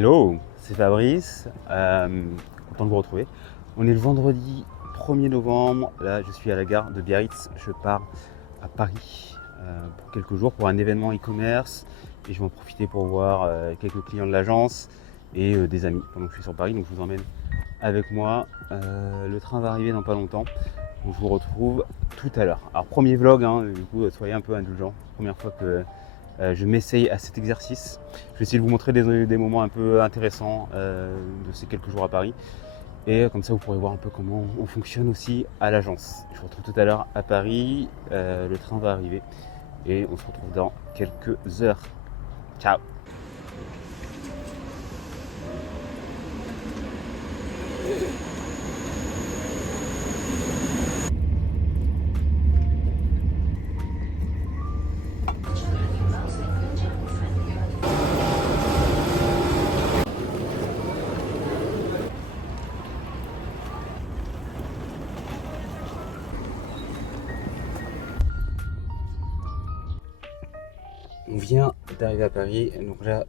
Hello, c'est Fabrice, content de vous retrouver. On est le vendredi 1er novembre, là je suis à la gare de Biarritz, je pars à Paris pour quelques jours pour un événement e-commerce et je vais en profiter pour voir quelques clients de l'agence et des amis pendant que je suis sur Paris, donc je vous emmène avec moi. Le train va arriver dans pas longtemps, donc je vous retrouve tout à l'heure. Alors premier vlog, du coup soyez un peu indulgents, première fois que je m'essaye à cet exercice. Je vais essayer de vous montrer des moments un peu intéressants de ces quelques jours à Paris. Et comme ça, vous pourrez voir un peu comment on fonctionne aussi à l'agence. Je vous retrouve tout à l'heure à Paris. Le train va arriver et on se retrouve dans quelques heures. Ciao! On vient d'arriver à Paris, donc là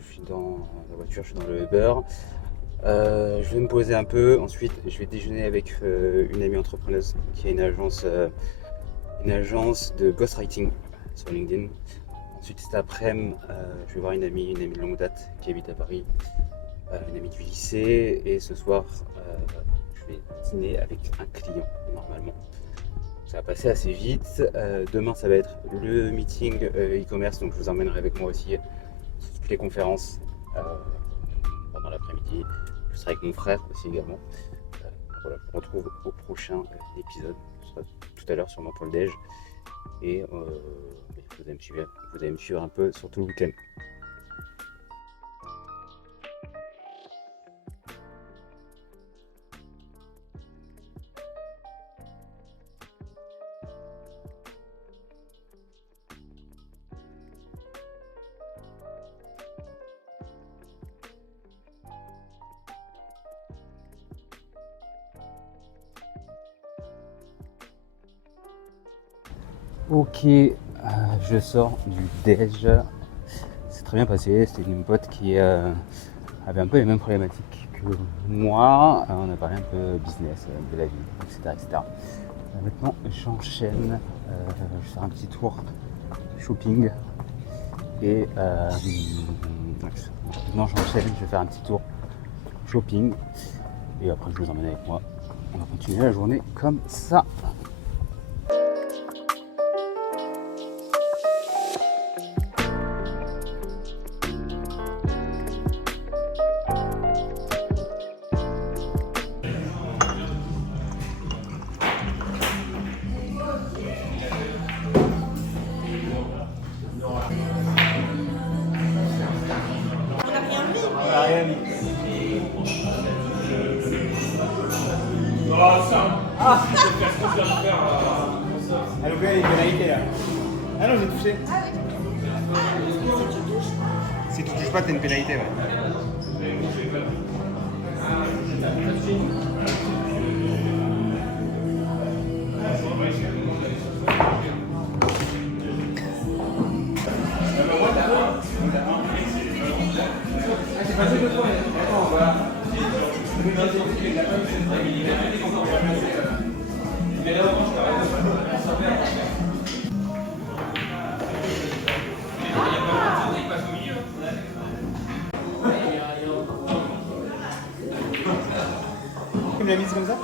je suis dans la voiture, je suis dans le Uber. Je vais me poser un peu, ensuite je vais déjeuner avec une amie entrepreneuse qui a une agence de ghostwriting sur LinkedIn. Ensuite cet après-midi, je vais voir une amie de longue date qui habite à Paris, une amie du lycée, et ce soir je vais dîner avec un client normalement. Ça va passer assez vite. Demain, ça va être le meeting e-commerce, donc je vous emmènerai avec moi aussi sur toutes les conférences pendant l'après-midi. Je serai avec mon frère aussi également. Voilà, je vous retrouve au prochain épisode, ce sera tout à l'heure sûrement pour le déj. Et vous allez me suivre un peu sur tout le week-end. Ok, je sors du déj. C'est très bien passé. C'était une pote qui avait un peu les mêmes problématiques que moi. On a parlé un peu business, de la vie, etc. Maintenant, j'enchaîne. Je vais faire un petit tour shopping. Et maintenant, j'enchaîne. Je vais faire un petit tour shopping. Et après, je vous emmène avec moi. On va continuer la journée comme ça. Ah, Alors que il y a une pénalité là. Ah non, j'ai touché. Si tu touches pas, t'as une pénalité, ouais. C'est passé deux fois, mais attends, voilà. Comme la mise comme ça?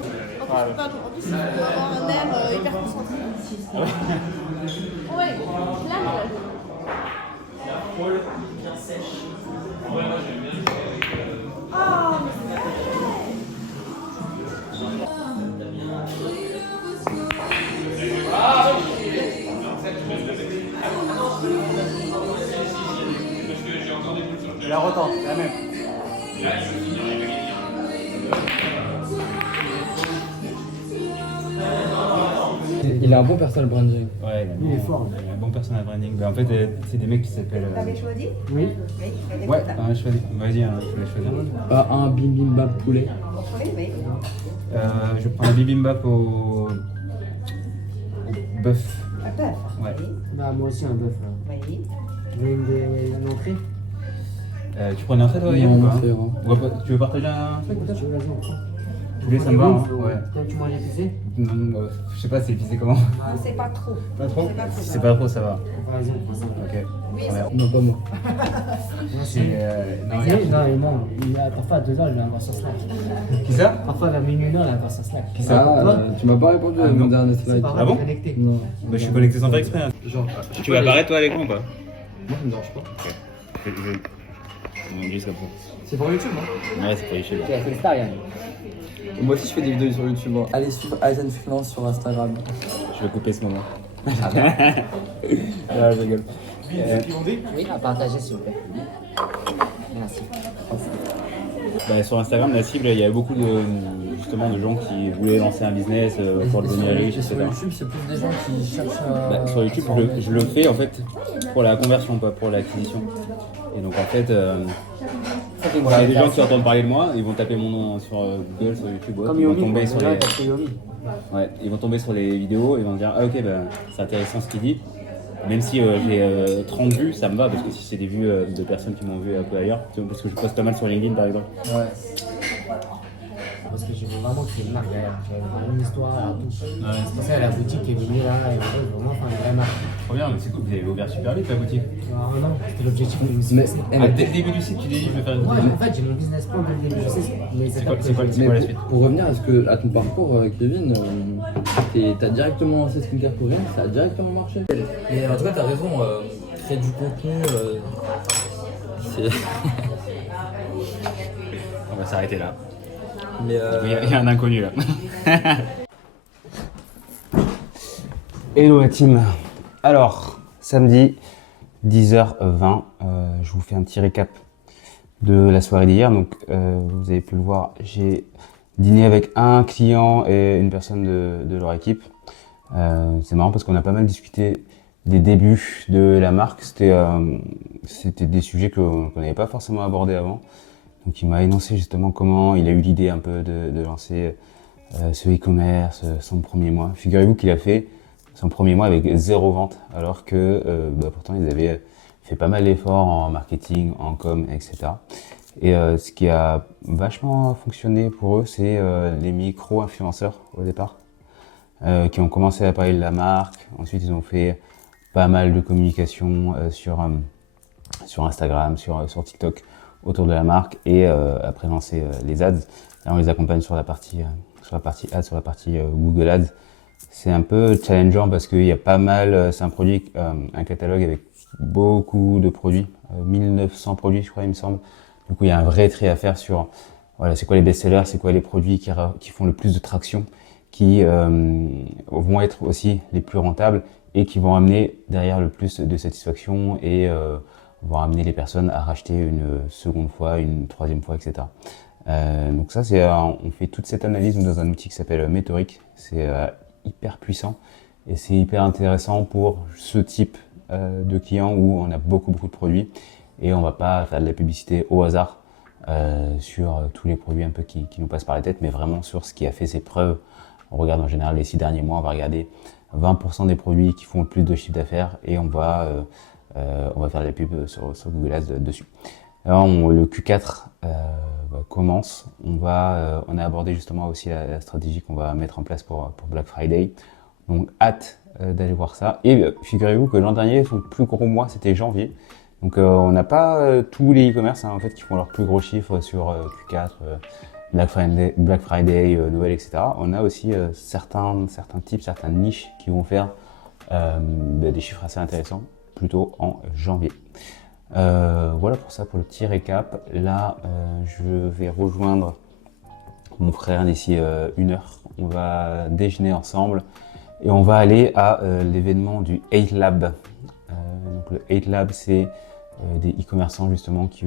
En plus, il faut avoir un air hyper concentré. Ah ouais. Ouais, là, bien sèche. oh, mais c'est vrai. Je la retente, la même. Il y Il a un bon personal branding. Ouais, Il est fort. Il a un bon personal branding. Bah, en fait, c'est des mecs qui s'appellent. T'avais choisi? Oui. Oui. Ouais, je choisis. Vas-y, je vais choisir. Un bibimbap poulet. Oui, oui. Je prends un bibimbap au bœuf. Un bœuf. Ouais. Oui. Bah, moi aussi, un bœuf, là. Oui. Vous voulez une entrée? Tu prends une entrée toi, Non, Yann, ou on pas fait, hein. Tu veux partager un truc peut-être? Tu veux, vas-y, on prend. Poulet, ça me va, hein. Ouais. Toi, tu manges épicé? Non, je sais pas, c'est épicé comment? Ah, c'est pas trop. Pas trop? C'est pas trop, Si ça c'est va. pas trop, ça va. Vas-y, on prend ça. Ok. Oui, Très bien. Non, pas moi. Moi, C'est. Non, Non, il ment. Parfois, à 2h, il est encore sur Slack. Qui ça? Parfois, vers minuit, 1h, il est encore sur Slack. Tu m'as pas répondu à Ah, mon non. dernier C'est slide. pas Ah bon? grave, connecté. Non. Bah, je suis connecté sans faire exprès. Hein. Genre, Tu vas apparaître toi avec moi ou pas? moi, ça me dérange pas. On dit ça pour. C'est pour YouTube, hein? Ouais, c'est pour YouTube. Tu as fait le star, Yann. Moi aussi, je fais des vidéos sur YouTube. Hein. Allez suivre Aizen Finance sur Instagram. Je vais couper ce moment. Ah, je rigole. Oui, à partager, s'il vous plaît. Merci. Bah, sur Instagram, la cible, il y a beaucoup justement de gens qui voulaient lancer un business pour devenir riche, etc. Sur YouTube, c'est plus des gens qui cherchent à. Bah, sur YouTube, je le fais en fait pour la conversion, pas pour l'acquisition. Et donc en fait, il y a des gens qui entendent parler de moi, ils vont taper mon nom sur Google, sur YouTube, Comme ils vont Yomi, tomber sur les, Yomi. ouais, ils vont tomber sur les vidéos, ils vont dire ah ok, bah, c'est intéressant ce qu'il dit. Même si j'ai 30 vues, ça me va parce que si c'est des vues de personnes qui m'ont vu un peu ailleurs, parce que je poste pas mal sur LinkedIn par exemple. Ouais. Parce que je veux vraiment que c'est une marque derrière. J'ai vraiment une histoire à tout. C'est pour ça que la boutique est venue là et je veux vraiment faire une vraie marque. Trop bien, mais c'est cool, vous avez ouvert super vite la boutique. Alors, non, c'était l'objectif de Mais, l'université. Dès le début du site, tu dis je vais faire une Ouais, boutique. en fait, j'ai mon business plan dès le début. Je sais, mais C'est quoi la mais suite? pour revenir à ton parcours, Kevin, t'as directement lancé Skincare Coréen, ça a directement marché. Mais en tout cas, t'as raison, créer du contenu, c'est. On va s'arrêter là. Mais Il y a un inconnu là. Hello la team. Alors, samedi 10h20, je vous fais un petit récap de la soirée d'hier. Donc, vous avez pu le voir, j'ai dîné avec un client et une personne de leur équipe. C'est marrant parce qu'on a pas mal discuté des débuts de la marque. C'était des sujets qu'on n'avait pas forcément abordés avant. Donc il m'a énoncé justement comment il a eu l'idée un peu de lancer ce e-commerce, son premier mois. Figurez-vous qu'il a fait son premier mois avec 0 vente, alors que pourtant ils avaient fait pas mal d'efforts en marketing, en com, etc. Et ce qui a vachement fonctionné pour eux, c'est les micro-influenceurs au départ, qui ont commencé à parler de la marque. Ensuite ils ont fait pas mal de communication sur Instagram, sur TikTok, autour de la marque et après lancer les ads. Là on les accompagne sur la partie ads, sur la partie Google Ads. C'est un peu challengeant parce qu'il y a pas mal, c'est un produit, un catalogue avec beaucoup de produits, 1900 produits je crois il me semble. Du coup il y a un vrai trait à faire sur voilà, c'est quoi les best-sellers, c'est quoi les produits qui font le plus de traction, qui vont être aussi les plus rentables et qui vont amener derrière le plus de satisfaction et vont amener les personnes à racheter une seconde fois, une troisième fois, etc. Donc ça, on fait toute cette analyse dans un outil qui s'appelle Métorique. C'est hyper puissant et c'est hyper intéressant pour ce type de client où on a beaucoup de produits et on va pas faire de la publicité au hasard sur tous les produits un peu qui nous passent par la tête, mais vraiment sur ce qui a fait ses preuves. On regarde en général les 6 derniers mois, on va regarder 20% des produits qui font le plus de chiffre d'affaires et on va faire de la pub sur Google Ads dessus. Alors, le Q4 commence. On a abordé justement aussi la stratégie qu'on va mettre en place pour Black Friday. Donc hâte d'aller voir ça. Et figurez-vous que l'an dernier, son plus gros mois, c'était janvier. Donc on n'a pas tous les e-commerce en fait qui font leurs plus gros chiffres sur Q4, Black Friday, Noël, etc. On a aussi certains types, certaines niches qui vont faire des chiffres assez intéressants plutôt en janvier. Voilà pour ça, pour le petit récap. Là, je vais rejoindre mon frère d'ici 1 heure. On va déjeuner ensemble et on va aller à l'événement du 8 Lab. Donc le 8 Lab, c'est des e-commerçants justement qui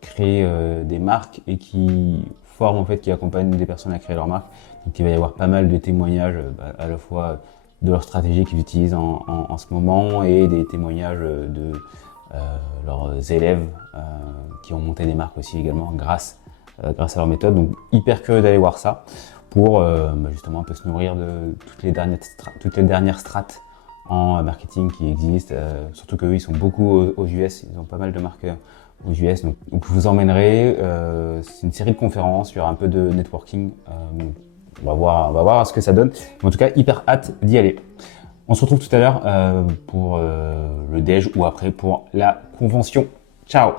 créent des marques et qui forment en fait, qui accompagnent des personnes à créer leur marque. Donc il va y avoir pas mal de témoignages, à la fois de leur stratégie qu'ils utilisent en ce moment et des témoignages de leurs élèves qui ont monté des marques aussi également grâce à leur méthode. Donc hyper curieux d'aller voir ça pour justement un peu se nourrir de toutes les dernières strates en marketing qui existent, surtout qu'eux ils sont beaucoup aux US, ils ont pas mal de marques aux US, donc je vous emmènerai, c'est une série de conférences, il y aura un peu de networking, on va voir ce que ça donne, mais en tout cas hyper hâte d'y aller. On se retrouve tout à l'heure pour le déj ou après pour la convention. Ciao!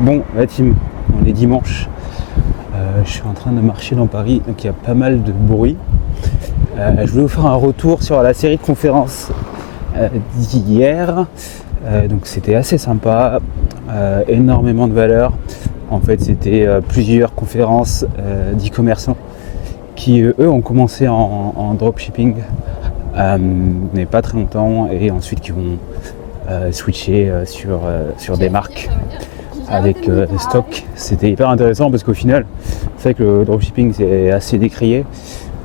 Bon, la team, on est dimanche. Je suis en train de marcher dans Paris, donc il y a pas mal de bruit. Je voulais vous faire un retour sur la série de conférences d'hier. Donc c'était assez sympa, énormément de valeur. En fait, c'était plusieurs conférences d'e-commerçants qui, eux, ont commencé en dropshipping il n'y a pas très longtemps et ensuite qui vont switcher sur des marques avec stock. C'était hyper intéressant parce qu'au final, c'est vrai que le dropshipping c'est assez décrié.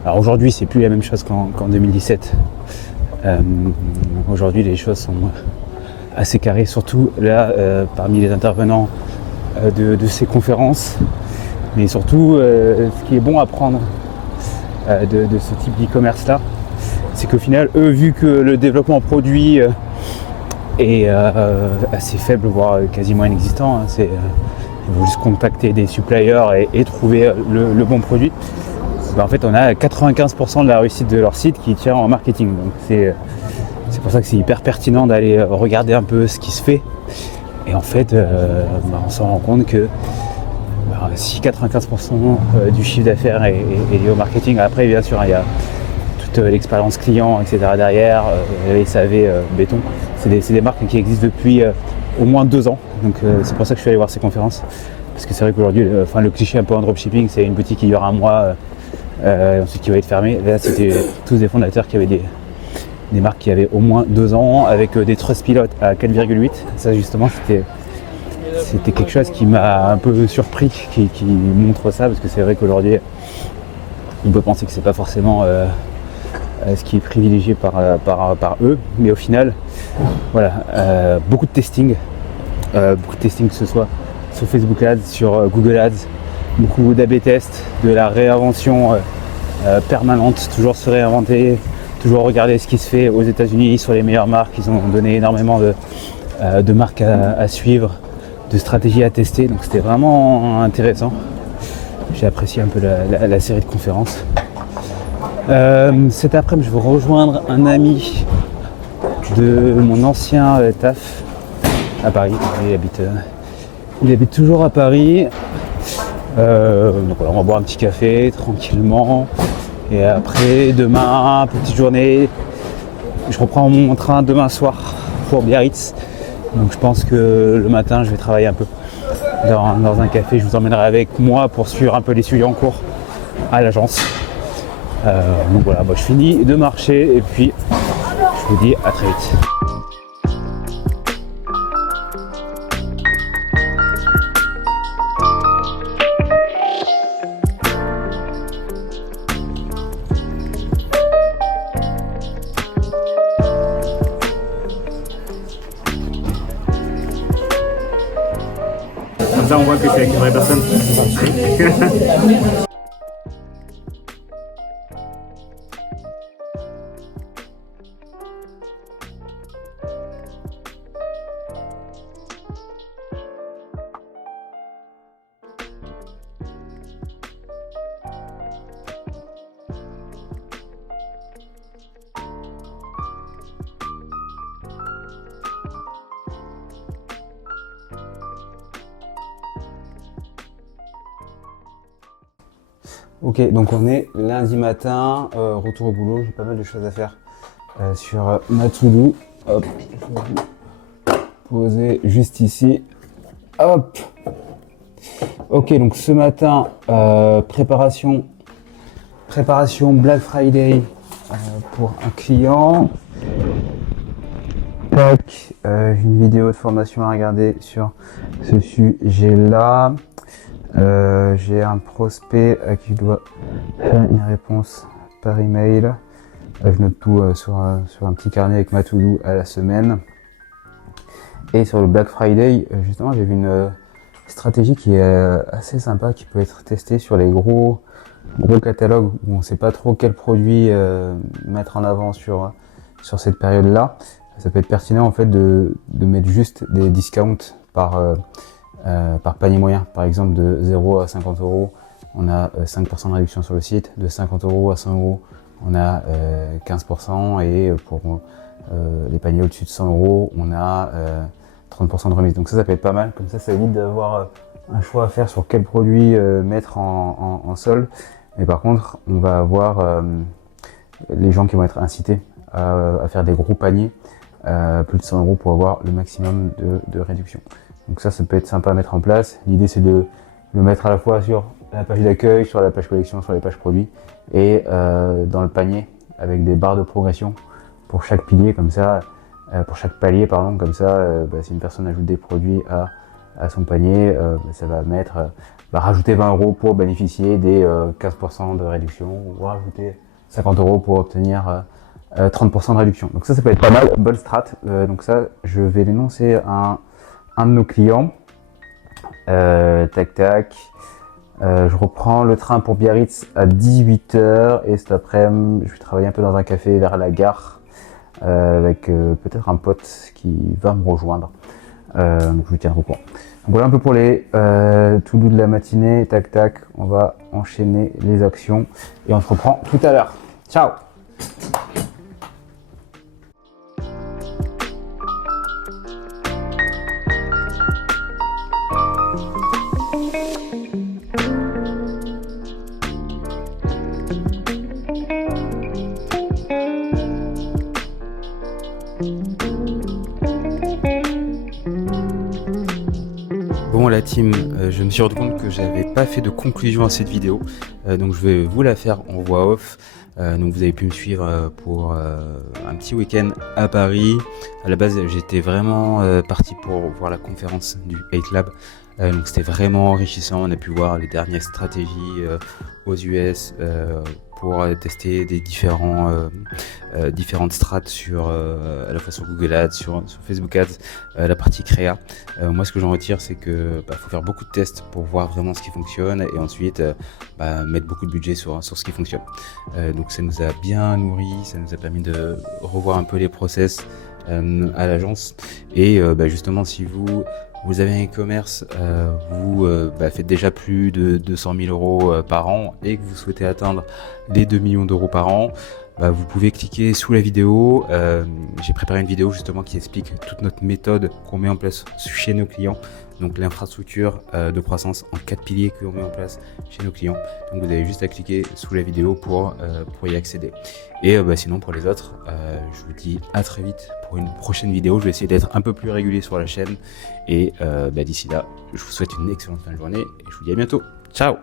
Alors aujourd'hui, c'est plus la même chose qu'en 2017. Aujourd'hui, les choses sont assez carrées, surtout là parmi les intervenants de ces conférences. Mais surtout, ce qui est bon à prendre de ce type d'e-commerce là, c'est qu'au final, eux, vu que le développement produit est assez faible, voire quasiment inexistant, hein, ils vont juste contacter des suppliers et trouver le bon produit. Ben, en fait, on a 95% de la réussite de leur site qui tient en marketing. Donc c'est pour ça que c'est hyper pertinent d'aller regarder un peu ce qui se fait. Et en fait, on s'en rend compte que si 95% du chiffre d'affaires est lié au marketing, après bien sûr il y a toute l'expérience client, etc. derrière, les SAV, béton, c'est des marques qui existent depuis au moins 2 ans. Donc c'est pour ça que je suis allé voir ces conférences. Parce que c'est vrai qu'aujourd'hui, le cliché un peu en dropshipping, c'est une boutique qui dure un mois, ensuite qui va être fermée. Là, c'était tous des fondateurs qui avaient des marques qui avaient au moins 2 ans, avec des Trustpilot à 4,8. Ça justement, c'était quelque chose qui m'a un peu surpris, qui montre ça, parce que c'est vrai qu'aujourd'hui, on peut penser que c'est pas forcément ce qui est privilégié par eux, mais au final, voilà, beaucoup de testing, que ce soit sur Facebook Ads, sur Google Ads, beaucoup d'AB tests, de la réinvention permanente, toujours se réinventer, toujours regarder ce qui se fait aux États-Unis sur les meilleures marques. Ils ont donné énormément de marques à suivre, de stratégies à tester, donc c'était vraiment intéressant. J'ai apprécié un peu la série de conférences. Cet après-midi, je vais rejoindre un ami de mon ancien taf à Paris. Il habite toujours à Paris. Donc voilà, on va boire un petit café tranquillement. Et après, demain, petite journée, je reprends mon train demain soir pour Biarritz. Donc je pense que le matin, je vais travailler un peu dans un café. Je vous emmènerai avec moi pour suivre un peu les sujets en cours à l'agence. Donc voilà, je finis de marcher et puis je vous dis à très vite. Comme ça on voit que c'est avec une vraie personne. Ok, donc on est lundi matin, retour au boulot, j'ai pas mal de choses à faire sur ma to-do. Hop, je vais vous poser juste ici. Hop. Ok, donc ce matin, préparation Black Friday pour un client. Tac, j'ai une vidéo de formation à regarder sur ce sujet-là. J'ai un prospect à qui je dois faire une réponse par email. Je note tout sur un petit carnet avec ma to-do à la semaine. Et sur le Black Friday, justement, j'ai vu une stratégie qui est assez sympa, qui peut être testée sur les gros catalogues où on ne sait pas trop quel produit mettre en avant sur cette période-là. Ça peut être pertinent en fait de mettre juste des discounts par panier moyen. Par exemple, de 0 à 50 €, on a 5% de réduction sur le site. De 50 € à 100 €, on a 15%. Et pour les paniers au-dessus de 100 €, on a 30% de remise. Donc ça peut être pas mal. Comme ça évite d'avoir un choix à faire sur quel produit mettre en solde. Mais par contre, on va avoir les gens qui vont être incités à faire des gros paniers, plus de 100 € pour avoir le maximum de réduction. Donc ça peut être sympa à mettre en place. L'idée c'est de le mettre à la fois sur la page d'accueil, sur la page collection, sur les pages produits et dans le panier avec des barres de progression pour chaque pilier comme ça, pour chaque palier pardon, comme ça si une personne ajoute des produits à son panier, ça va rajouter 20 € pour bénéficier des 15% de réduction ou rajouter 50 € pour obtenir 30% de réduction. Donc ça peut être pas mal, bonne strat. Donc ça, je vais l'énoncer à un de nos clients. Tac tac. Je reprends le train pour Biarritz à 18 h et cet après-midi, je vais travailler un peu dans un café vers la gare avec peut-être un pote qui va me rejoindre. Donc je vous tiendrai au courant. Donc voilà un peu pour les to-do de la matinée. Tac tac, on va enchaîner les actions et on se reprend tout à l'heure. Ciao! Bon la team, je me suis rendu compte que j'avais pas fait de conclusion à cette vidéo, donc je vais vous la faire en voix off. Donc vous avez pu me suivre pour un petit week-end à Paris. À la base j'étais vraiment parti pour voir la conférence du 8 Lab. Donc c'était vraiment enrichissant, on a pu voir les dernières stratégies aux US pour tester des différentes strates sur à la fois sur Google Ads, sur Facebook Ads, la partie créa. Moi ce que j'en retire c'est que faut faire beaucoup de tests pour voir vraiment ce qui fonctionne et ensuite mettre beaucoup de budget sur ce qui fonctionne. Donc ça nous a bien nourri, ça nous a permis de revoir un peu les process à l'agence et justement si vous avez un e-commerce, vous faites déjà plus de 200 000 € par an et que vous souhaitez atteindre les 2 millions d'euros par an, vous pouvez cliquer sous la vidéo. J'ai préparé une vidéo justement qui explique toute notre méthode qu'on met en place chez nos clients. Donc l'infrastructure de croissance en 4 piliers que l'on met en place chez nos clients. Donc vous avez juste à cliquer sous la vidéo pour y accéder. Et sinon pour les autres, je vous dis à très vite pour une prochaine vidéo. Je vais essayer d'être un peu plus régulier sur la chaîne. Et d'ici là, je vous souhaite une excellente fin de journée et je vous dis à bientôt. Ciao!